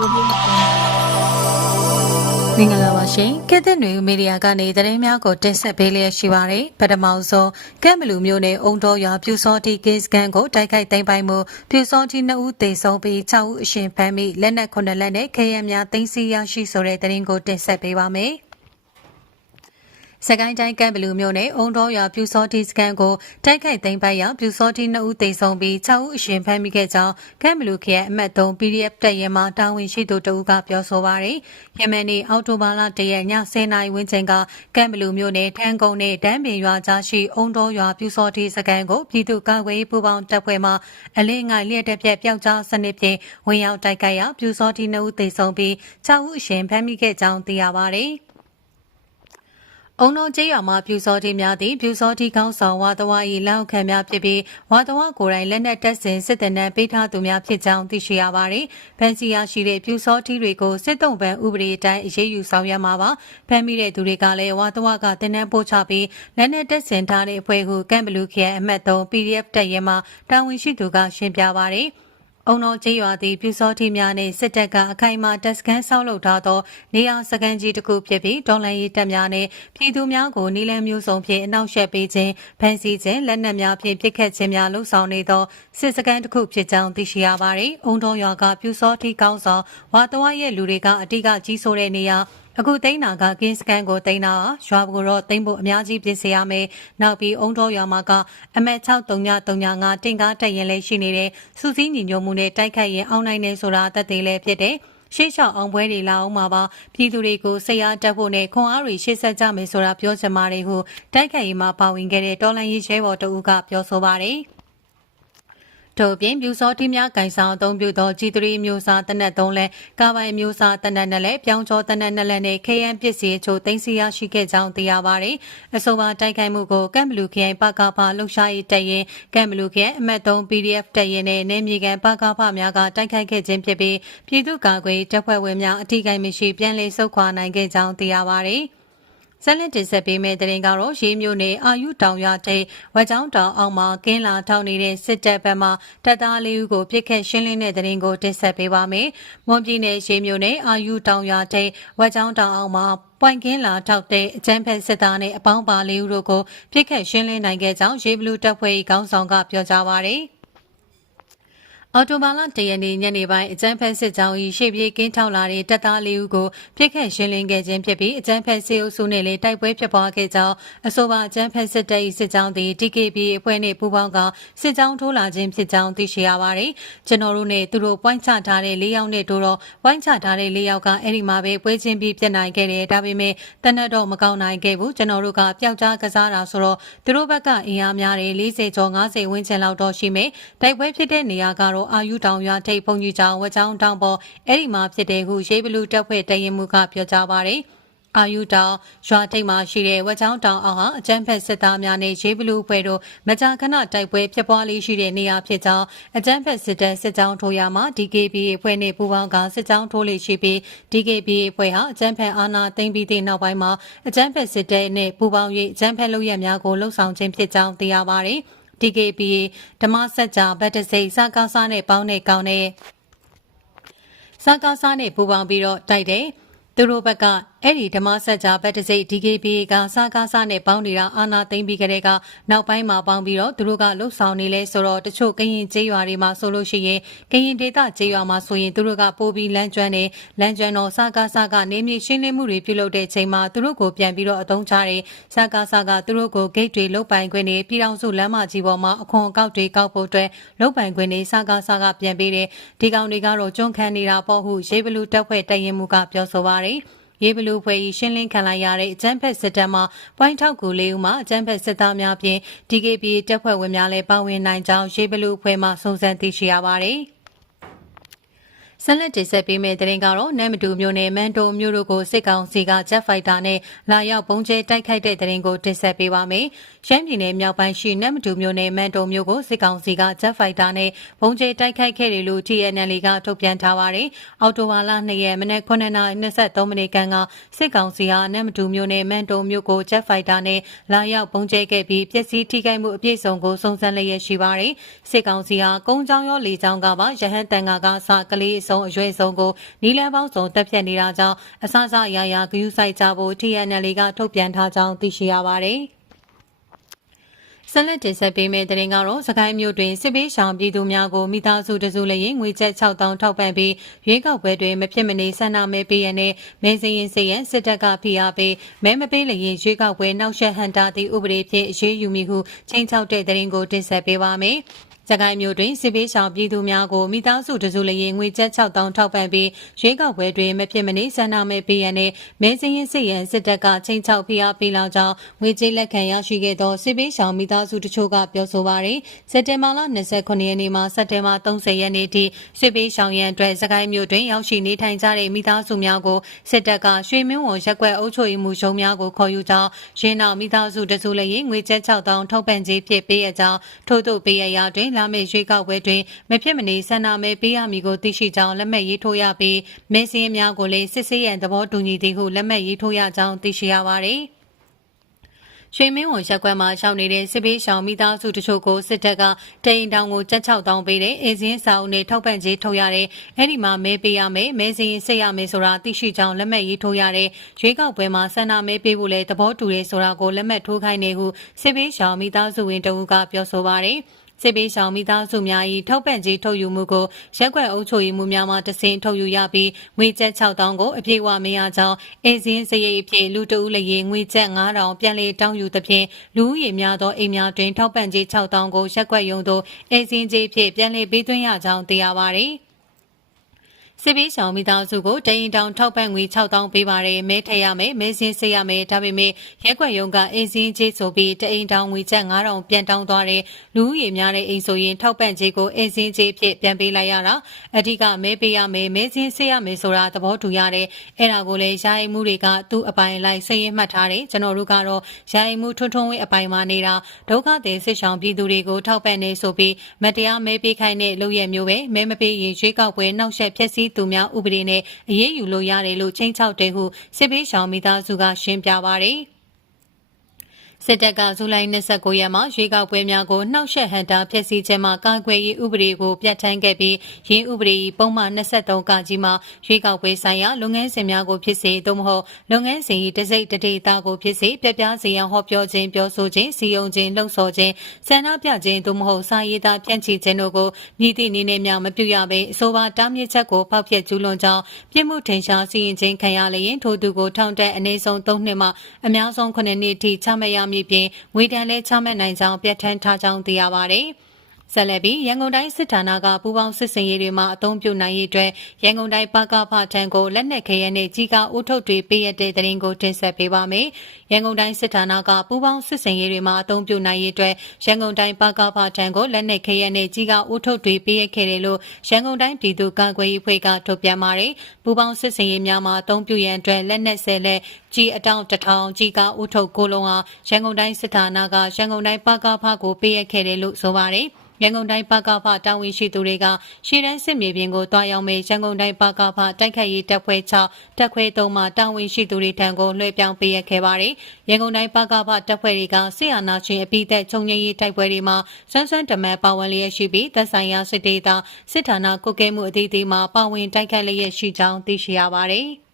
ကိုလေးကိုမင်္ဂလာပါရှင်။ကက်တဲ့နွေမီဒီယာကနေသတင်းများကိုတင်ဆက်ပေးလျက်ရှိပါတယ်။ပထမဆုံးကက်မလူမျိုးနယ်အုံတော်ရွာပြူစောတီကေစကန်ကိုတိုက်ခိုက်သိမ်းပိုက်မှုပြူစောတီ2ဦးသေဆုံးပြီး6ဦးအရှင်ဖမ်းမိလက်နက်9လက်နဲ့ခဲယမ်းများသိမ်းဆည်းရရှိဆိုတဲ့သတင်းကိုတင်ဆက်ပေးပါမယ်။ စကိုင်းတိုင်းကံဘလူမျိုးနဲ့အုံတော်ရွာပြူစောတီစကန်ကိုတိုက်ခိုက်သိမ်းပိုက်ရာပြူစောတီ2ဦးသေဆုံးပြီး6ဦးအရှင်ဖမ်းမိခဲ့ကြောင်းကံဘလူခရိုင်အမှတ်3 PDF တပ်ရဲမှတာဝန်ရှိသူတဦးကပြောဆိုပါရယ်ယမန်နေ့အောက်တိုဘာလတရက်ည10:00နာရီဝန်းကျင်ကကံဘလူမျိုးနဲ့ထန်းကုန်းနဲ့တန်းပင်ရွာကြားရှိအုံတော်ရွာပြူစောတီစကန်ကိုပြည်သူ့ကာကွယ်ရေးပူးပေါင်းတပ်ဖွဲ့မှအလင်းငိုင်လျက်တက်ပြက်ပျောက်ကြားစနစ်ဖြင့်ဝင်ရောက်တိုက်ခိုက်ရာပြူစောတီ2ဦးသေဆုံးပြီး6ဦးအရှင်ဖမ်းမိခဲ့ကြောင်းသိရပါရယ် အုံတော်ကျေးရွာမှာပြူစောတိများသည်ပြူစောတိကောင်းဆောင်ဝါတဝါ၏လက်အောက်ခံများဖြစ်ပြီးဝါတဝါကိုယ်တိုင်လက်နက်တပ်ဆင်စစ်တပ်နှံပေးထားသူများဖြစ်ကြောင်းသိရှိရပါသည်။ဖန်စီရရှိတဲ့ပြူစောတိတွေကိုစစ်တုံးပန်ဥပဒေအတိုင်းအရေးယူဆောင်ရွက်မှာပါ။ဖမ်းမိတဲ့သူတွေကလည်းဝါတဝါကတင်းနှံပို့ချပြီးလက်နက်တပ်ဆင်ထားတဲ့အဖွဲ့ဟုကမ်ဘလူးခရိုင်အမှတ်3 PDF တပ်ရဲမှတာဝန်ရှိသူကရှင်းပြပါသည်။ အုံတော်ကျေးရွာသည်ပြူစောတိများနှင့်စစ်တပ်ကအခိုင်အမာတပ်စခန်းဆောက်လုပ်ထားသောနေရာစခန်းကြီးတစ်ခုဖြစ်ပြီးဒေါ်လန်ရေးတပ်များနှင့်ပြည်သူများကိုနီလန်းမျိုးစုံဖြင့်အနောက်ရှက်ပေးခြင်းဖမ်းဆီးခြင်းလက်နက်များဖြင့်ပစ်ခတ်ခြင်းများလှုံ့ဆော်နေသောစစ်စခန်းတစ်ခုဖြစ်ကြောင်းသိရှိရပါသည်။အုံတော်ရွာကပြူစောတိကောင်းဆောင်ဝါတော်ရဲ့လူတွေကအတိကကြီးဆိုးတဲ့နေရာ အခုသိန်းနာကကင်းစကန်ကိုသိန်းနာရွာကိုတော့သိန်းဖို့အများကြီးပြင်ဆင်ရမယ်။နောက်ပြီးအုံတော်ရွာမှာကအမက်6335တင်ကားတက်ရင်လည်းရှိနေတဲ့စူးစီးညီညွတ်မှုနဲ့တိုက်ခိုက်ရင်အောင်နိုင်နေဆိုတာအသက်သေးလည်းဖြစ်တဲ့ရှေ့လျှောက်အောင်ပွဲတွေလာအောင်မှာပါပြည်သူတွေကိုစိတ်အားတက်ဖို့နဲ့ခွန်အားတွေရှေ့ဆက်ကြမယ်ဆိုတာပြောချင်ပါတယ်ဟုတိုက်ခိုက်ရေးမှာပါဝင်ခဲ့တဲ့တော်လန်ရေးရဲဘော်တဦးကပြောဆိုပါတယ်။ ထို့ပြင်ပြူစောတိများကင်ဆောင်အသုံးပြုသော G3 မျိုးစားတနက်သုံးလက်ကာပိုင်မျိုးစားတနက်နှစ်လက်ပြောင်းကျော်တနက်နှစ်လက်နဲ့ KN ပစ္စည်းချိုသိမ်းဆည်းရရှိခဲ့ကြောင်းသိရပါတယ်။အဆိုပါတိုက်ခိုက်မှုကိုကမ်ဘလူခရိုင်ပကဖလှုပ်ရှားရေးတပ်ရင်ကမ်ဘလူခရိုင်အမှတ်3 PDF တပ်ရင်နဲ့နေမြေကန်ပကဖများကတိုက်ခိုက်ခဲ့ခြင်းဖြစ်ပြီးပြည်သူ့ကာကွယ်တပ်ဖွဲ့ဝင်များအထူးကိမရှိပြန်လည်ဆုတ်ခွာနိုင်ခဲ့ကြောင်းသိရပါတယ်။ ဆက်လက်တင်ဆက်ပေးမယ့်သတင်းကတော့ရေးမျိုးနယ်အာယုတောင်ရတဲ့ဝက်ချောင်းတောင်အောင်မှာကင်းလာထောက်နေတဲ့စစ်တပ်ဘက်မှတပ်သားလေးဦးကိုပြစ်ခတ်ရှင်းလင်းတဲ့သတင်းကိုတင်ဆက်ပေးပါမယ်။မွန်ပြည်နယ်ရေးမျိုးနယ်အာယုတောင်ရတဲ့ဝက်ချောင်းတောင်အောင်မှာပွိုင်ကင်းလာထောက်တဲ့အကြမ်းဖက်စစ်သားနဲ့အပေါင်းပါလေးဦးတို့ကိုပြစ်ခတ်ရှင်းလင်းနိုင်ခဲ့ကြောင်းရေးဘလူးတပ်ဖွဲ့ခေါင်းဆောင်ကပြောကြားပါရယ်။ အော်တိုဘာလတရနေ့ညနေပိုင်းအကြမ်းဖက်စစ်ကြောင်း၏ရှေ့ပြေးကင်းထောက်လာတဲ့တပ်သားလေးဦးကိုပြစ်ခတ်ရှင်းလင်းခဲ့ခြင်းဖြစ်ပြီးအကြမ်းဖက်စစ်အုပ်စုနဲ့လည်းတိုက်ပွဲဖြစ်ပွားခဲ့ကြောင်းအဆိုပါအကြမ်းဖက်စစ်တပ်၏စစ်ကြောင်းသည် DKB အဖွဲ့နှင့်ပူးပေါင်းကစစ်ကြောင်းထိုးလာခြင်းဖြစ်ကြောင်းသိရှိရပါတယ်။ကျွန်တော်တို့နဲ့သူတို့ပွိုင်းချထားတဲ့၄ယောက်နဲ့တို့တော့ပွိုင်းချထားတဲ့၄ယောက်ကအဲ့ဒီမှာပဲပွဲချင်းပြီးပြစ်နိုင်ခဲ့တယ်ဒါပေမဲ့တနက်တော့မကောင်းနိုင်ခဲ့ဘူးကျွန်တော်တို့ကပျောက်ကြားကစားတာဆိုတော့သူတို့ဘက်ကအင်အားများတယ်40ကျော်50ဝန်းကျင်လောက်တော့ရှိမယ်တိုက်ပွဲဖြစ်တဲ့နေရာကတော့အာယုတောင်ရွာထိပ်ဘုံကြီးကျောင်းဝက်ချောင်းတောင်ပေါ်အဲ့ဒီမှာဖြစ်တဲ့ဟုရေးဘလူးတပ်ဖွဲ့တရင်မှုကပြောကြားပါတယ်အာယူတောင်ရွာထိပ်မှာရှိတဲ့ဝက်ချောင်းတောင်အောင်ဟာအကြမ်းဖက်စစ်သားများနဲ့ရေးဘလူးဖွဲ့တို့မကြာခဏတိုက်ပွဲဖြစ်ပွားလေးရှိတဲ့နေရာဖြစ်ကြောင်းအကြမ်းဖက်စစ်တပ်စစ်ကြောင်းထိုးရမှာ DKB အဖွဲ့နဲ့ပူးပေါင်းကစစ်ကြောင်းထိုးလေးရှိပြီး DKB အဖွဲ့ဟာအကြမ်းဖက်အာဏာသိမ်းပြီးတဲ့နောက်ပိုင်းမှာအကြမ်းဖက်စစ်တပ်နဲ့ပူးပေါင်း၍အကြမ်းဖက်လုပ်ရများကိုလှုံ့ဆော်ခြင်းဖြစ်ကြောင်းသိရပါတယ်။ DKPA ဓမ္မစကြာဗတ်တစိစကားစားနဲ့ပေါင်းတဲ့ကောင်းတဲ့စကားစားနဲ့ပူပေါင်းပြီးတော့တိုက်တယ်သူတို့ဘက်ကအဲ့ဒီဓမ္မစကြာဘက်တစိ DKB ကစားကားစားနဲ့ပေါင်းနေတာအာနာသိမ့်ပြီးကြတဲ့ကနောက်ပိုင်းမှာပေါင်းပြီးတော့သူတို့ကလှုပ်ဆောင်နေလဲဆိုတော့တချို့ကရင်ကျေးရွာတွေမှာဆိုလို့ရှိရင်ကရင်ဒေသကျေးရွာမှာဆိုရင်သူတို့ကပိုးပြီးလမ်းကျွမ်းနေလမ်းကျွမ်းတော့စားကားစားကနေမြေရှင်းလင်းမှုတွေပြုလုပ်တဲ့ချိန်မှာသူတို့ကိုပြန်ပြီးတော့အသုံးချတယ်စားကားစားကသူတို့ကိုဂိတ်တွေလုတ်ပိုင်ခွင့်တွေပြည်တော်စုလမ်းမကြီးပေါ်မှာအခွန်အကောက်တွေကောက်ဖို့အတွက်လုတ်ပိုင်ခွင့်တွေစားကားစားကပြန်ပေးတယ်ဒီကောင်တွေကတော့ကျွန်းခန်းနေတာပေါ့ဟုရေးဘလူးတက်ဖွဲ့တရင်မှုကပြောဆိုပါတယ် ရေဘလူဖွဲ့၏ရှင်းလင်းခံလိုက်ရတဲ့အကြမ်းဖက်စစ်တပ်မှပွိုင်းထောက်ကူလေးဦးမှအကြမ်းဖက်စစ်သားများဖြင့် DKB တပ်ဖွဲ့ဝင်များလည်းပါဝင်နိုင်ကြောင်းရေဘလူဖွဲ့မှစုံစမ်းသိရှိရပါသည်။ ဆက်လက်တင်ဆက်ပေးမယ့်သတင်းကတော့နမ်မတူမျိုးနဲ့မန်တိုမျိုးတို့ကိုစစ်ကောင်စီကဂျက်ဖိုက်တာနဲ့လာရောက်ပုံကျဲတိုက်ခိုက်တဲ့သတင်းကိုတင်ဆက်ပေးပါမယ်။ရှမ်းပြည်နယ်မြောက်ပိုင်းရှိနမ်မတူမျိုးနဲ့မန်တိုမျိုးကိုစစ်ကောင်စီကဂျက်ဖိုက်တာနဲ့ပုံကျဲတိုက်ခိုက်ခဲ့တယ်လို့ TNL ကထုတ်ပြန်ထားပါတယ်။အော်တိုဝါလာ2ရက်မနက်9:23မိနစ်ခန့်ကစစ်ကောင်စီဟာနမ်မတူမျိုးနဲ့မန်တိုမျိုးကိုဂျက်ဖိုက်တာနဲ့လာရောက်ပုံကျဲခဲ့ပြီးပျက်စီးထိခိုက်မှုအပြည့်စုံကိုစုံစမ်းလျက်ရှိပါတယ်။စစ်ကောင်စီဟာကုန်းချောင်းရောလေချောင်းကပါရဟန်းတန်ဃာကစကလေးဆုံးအရွယ်ဆုံးကိုနီလန်ပေါင်းစုံတက်ဖြတ်နေတာကြောင့်အစစအရာရာဂယုစိုက်ကြဖို့ TNL ကထုတ်ပြန်ထားကြောင်းသိရှိရပါတယ်။ဆက်လက်တင်ဆက်ပေးမယ့်တဲ့ရင်ကတော့စကိုင်းမြို့တွင်စစ်ပေးရှောင်ပြည်သူများကိုမိသားစုတစုလည်းရင်ငွေကျပ်6000ထောက်ပံ့ပြီးရွေးကောက်ပွဲတွင်မဖြစ်မနေဆန္ဒမဲပေးရတဲ့မဲစရင်စရင်စစ်တပ်ကဖိအားပေးမဲမပေးလျင်ရွေးကောက်ပွဲနောက်ဆက်ဟန်တာသည့်ဥပဒေဖြင့်အရေးယူမိဟုချိန်ချောက်တဲ့တဲ့ရင်ကိုတင်ဆက်ပေးပါမယ်။ စကိုင်းမြို့တွင်စစ်ပေးရှောင်ပြည်သူများကိုမိသားစုတစုလျင်ငွေကျပ်6000ထောက်ပံ့ပြီးရွေးကောက်ပွဲတွင်မဖြစ်မနေဆန္ဒမဲပေးရန်နဲ့မဲစင်းရင်စစ်ရန်စစ်တပ်ကချိန်ချောက်ဖိအားပေးလောက်ကြောင်းငွေကြေးလက်ခံရရှိခဲ့သောစစ်ပေးရှောင်မိသားစုတချို့ကပြောဆိုပါရယ်စက်တင်ဘာလ29ရက်နေ့မှစက်တင်ဘာ30ရက်နေ့ထိစစ်ပေးရှောင်ရန်အတွက်စကိုင်းမြို့တွင်ရောက်ရှိနေထိုင်ကြတဲ့မိသားစုများကိုစစ်တပ်ကရွှေမင်းဝံရက်ကွက်အုပ်ချုပ်ရေးမှုရုံးများကိုခေါ်ယူကြောင်းရင်းနောက်မိသားစုတစုလျင်ငွေကျပ်6000ထောက်ပံ့ခြင်းဖြစ်ပေးရကြောင်းထို့သို့ပေးရရာတွင်လာမည့်ရွေးကောက်ပွဲတွင်မဖြစ်မနေဆန္ဒမဲပေးရမည်ကိုသိရှိကြောင်းလက်မှတ်ရေးထိုးရပြီးမဲစင်းများကိုလည်းစစ်ဆေးရန်သဘောတူညီသည်ဟုလက်မှတ်ရေးထိုးရကြောင်းသိရှိရပါသည်ရွှေမင်းဝန်ရက်ကွက်မှာရှောင်နေတဲ့စစ်ပေးရှောင်မိသားစုတချို့ကိုစစ်တပ်ကတိန်တောင်ကိုကြက်6000ပေးတဲ့အေဇင်းစာအုပ်နဲ့ထောက်ပံ့ကြေးထုတ်ရတဲ့အဲ့ဒီမှာမဲပေးရမယ်မဲစင်းဆက်ရမယ်ဆိုတာသိရှိကြောင်းလက်မှတ်ရေးထိုးရတဲ့ရွေးကောက်ပွဲမှာဆန္ဒမဲပေးဖို့လဲသဘောတူရဲဆိုတာကိုလက်မှတ်ထိုးခိုင်းနေဟုစစ်ပေးရှောင်မိသားစုဝင်တအုပ်ကပြောဆိုပါတယ်။ စစ်ပေးဆောင်မိသားစုများ၏ထောက်ပံ့ကြေးထုတ်ယူမှုကိုရက်ွက်အုပ်ချုပ်ရေးမှုများမှတစင်ထုတ်ယူရပြီးငွေကျပ်6000ကိုအပြည့်အဝမရကြောင်းအေဇင်းစရိတ်အဖြစ်လူတအုပ်လျင်ငွေကျပ်9000ပြန်လည်တောင်းယူသဖြင့်လူဦးရေများသောအိမ်များတွင်ထောက်ပံ့ကြေး6000ကိုရက်ွက်ရုံသို့အေဇင်းကြေးဖြင့်ပြန်လည်ပေးသွင်းရကြောင်းသိရပါသည်။ စစ်ပေးဆောင်မိသားစုကိုတရင်တောင်ထောက်ပံ့ငွေ6000ပေးပါတယ်မဲထည့်ရမယ်မဲစင်းစေးရမယ်ဒါပေမဲ့ရက်ွက်ရုံကအိမ်စင်းကြီးဆိုပြီးတရင်တောင်ငွေကျပ်9000ပြန်တောင်းသွားတယ်လူဦးရေများတဲ့အိမ်ဆိုရင်ထောက်ပံ့ကြေးကိုအိမ်စင်းကြီးဖြစ်ပြန်ပေးလိုက်ရတာအဓိကမဲပေးရမယ်မဲစင်းစေးရမယ်ဆိုတာသဘောတူရတယ်အဲ့ဒါကိုလည်းယာယီမှုတွေကသူ့အပိုင်လိုက်စည်ရင်မှတ်ထားတယ်ကျွန်တော်တို့ကတော့ယာယီမှုထွန်းထွန်းဝင်းအပိုင်မှာနေတာဒုက္ခသည်စစ်ဆောင်ပြည်သူတွေကိုထောက်ပံ့နေဆိုပြီးမတရားမဲပေးခိုင်းတဲ့လုပ်ရမျိုးပဲမဲမပေးရင်ရွေးကောက်ပွဲနောက်ဆက်ဖြစ်စီသူများဥပဒေနဲ့အရေးယူလို့ရတယ်လို့ချိန်ချောက်တယ်ဟုစစ်ပေးရှောင်မိသားစုကရှင်းပြပါရယ်။ စစ်တပ်ကဇူလိုင်29ရက်မှာရွေးကောက်ပွဲများကိုနှောက်ယှက်ဟန်တာဖျက်ဆီးခြင်းမှာကာကွယ်ရေးဥပဒေကိုပြဋ္ဌာန်းခဲ့ပြီးရင်းဥပဒေပုံမှန်23ကကြီးမှာရွေးကောက်ပွဲဆိုင်ရာလုပ်ငန်းစဉ်များကိုဖြစ်စေသို့မဟုတ်လုပ်ငန်းစဉ်၏တစိမ့်တဒေတာကိုဖြစ်စေပြပြစေရန်ဟောပြောခြင်းပြောဆိုခြင်းစီယုံခြင်းလှုံ့ဆော်ခြင်းဆန္ဒပြခြင်းသို့မဟုတ်စာရေးသားဖြန့်ချိခြင်းတို့ကိုမြည်သည့်နည်းနဲ့များမပြုရဘဲအဆိုပါတားမြစ်ချက်ကိုဖောက်ဖျက်ကျူးလွန်ကြောင်းပြစ်မှုထင်ရှားစီရင်ခြင်းခံရလျင်ထိုသူကိုထောင်တက်အနည်းဆုံး3နှစ်မှအများဆုံး9နှစ်ထိချမှတ်ရမည်ဖြင့်ငွေတန်လဲချမှတ်နိုင်ကြောင်းပြဋ္ဌာန်းထားကြောင်းသိရပါတယ်။ ဆက်လက်ပြီးရန်ကုန်တိုင်းစစ်ဌာနကပူးပေါင်းစစ်စင်ရေးတွေမှာအသုံးပြုနိုင်ရေးအတွက်ရန်ကုန်တိုင်းပကဖထံကိုလက်နက်ခဲယမ်းနဲ့ကြီးကားဦးထုတ်တွေပေးရတဲ့တရင်ကိုတင်ဆက်ပေးပါမယ်။ရန်ကုန်တိုင်းစစ်ဌာနကပူးပေါင်းစစ်စင်ရေးတွေမှာအသုံးပြုနိုင်ရေးအတွက်ရန်ကုန်တိုင်းပကဖထံကိုလက်နက်ခဲယမ်းနဲ့ကြီးကားဦးထုတ်တွေပေးရခဲ့တယ်လို့ရန်ကုန်တိုင်းပြည်သူ့ကာကွယ်ရေးဖွဲ့ကထုတ်ပြန်ပါတယ်။ပူးပေါင်းစစ်စင်ရေးများမှာအသုံးပြုရန်အတွက်လက်နက်ဆဲလက်ကြီးအတောင်တထောင်ကြီးကားဦးထုတ်ကိုလုံးဟာရန်ကုန်တိုင်းစစ်ဌာနကရန်ကုန်တိုင်းပကဖကိုပေးရခဲ့တယ်လို့ဆိုပါတယ်။ ရန်ကုန်တိုင်းပကဖတာဝန်ရှိသူတွေကရှေ့တန်းစစ်မြေပြင်ကိုတွားရောက်မဲ့ရန်ကုန်တိုင်းပကဖတိုက်ခိုက်ရေးတပ်ဖွဲ့6တပ်ခွဲ3မှတာဝန်ရှိသူတွေထံကိုလွှဲပြောင်းပေးရခဲ့ပါတယ်။ရန်ကုန်တိုင်းပကဖတပ်ဖွဲ့တွေကစစ်အာဏာရှင်အပိသက်ချုပ်ငြိမ်းရေးတိုက်ပွဲတွေမှာဆွမ်းဆွမ်းတမန်ပါဝင်လျက်ရှိပြီးသက်ဆိုင်ရာစစ်ဒေသစစ်ဌာနကုကဲမှုအသီးသီးမှာပါဝင်တိုက်ခိုက်လျက်ရှိကြောင်းသိရှိရပါတယ်။